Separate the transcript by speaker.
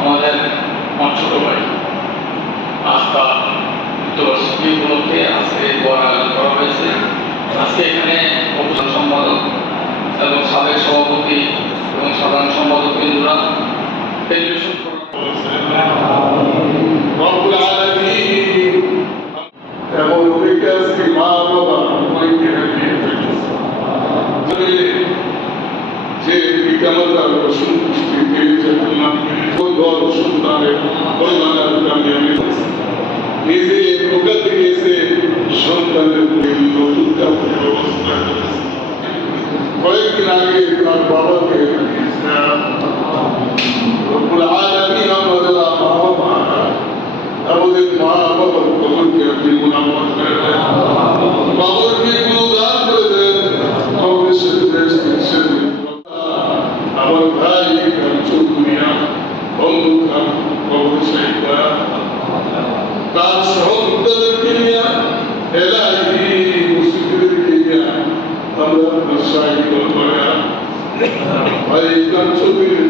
Speaker 1: আমাদের
Speaker 2: আমার ছোট ভাই। টেলিভিশন
Speaker 3: রব্বুল আলামিন এবং অনেকে আজকে মা বাবা অনেকে হারিয়ে ফেলেছে যে পেয়েছে আল্লাহ দল সন্তানের কল্যাণের কামে আমি নিজে প্রকাতে গেছে সন্তানের নতুন কাপড়ের ব্যবস্থা করেছে কয়েকদিন আগে তার বাবাকে রব্বুল আলামিন আমাদের মা বাবা আমাদের মা বাবার কবরকে আপনি মুনাফত আমার তার সহযোদ্ধাদেরকে আমরা শাহী করে ভাই কাঞ্চনের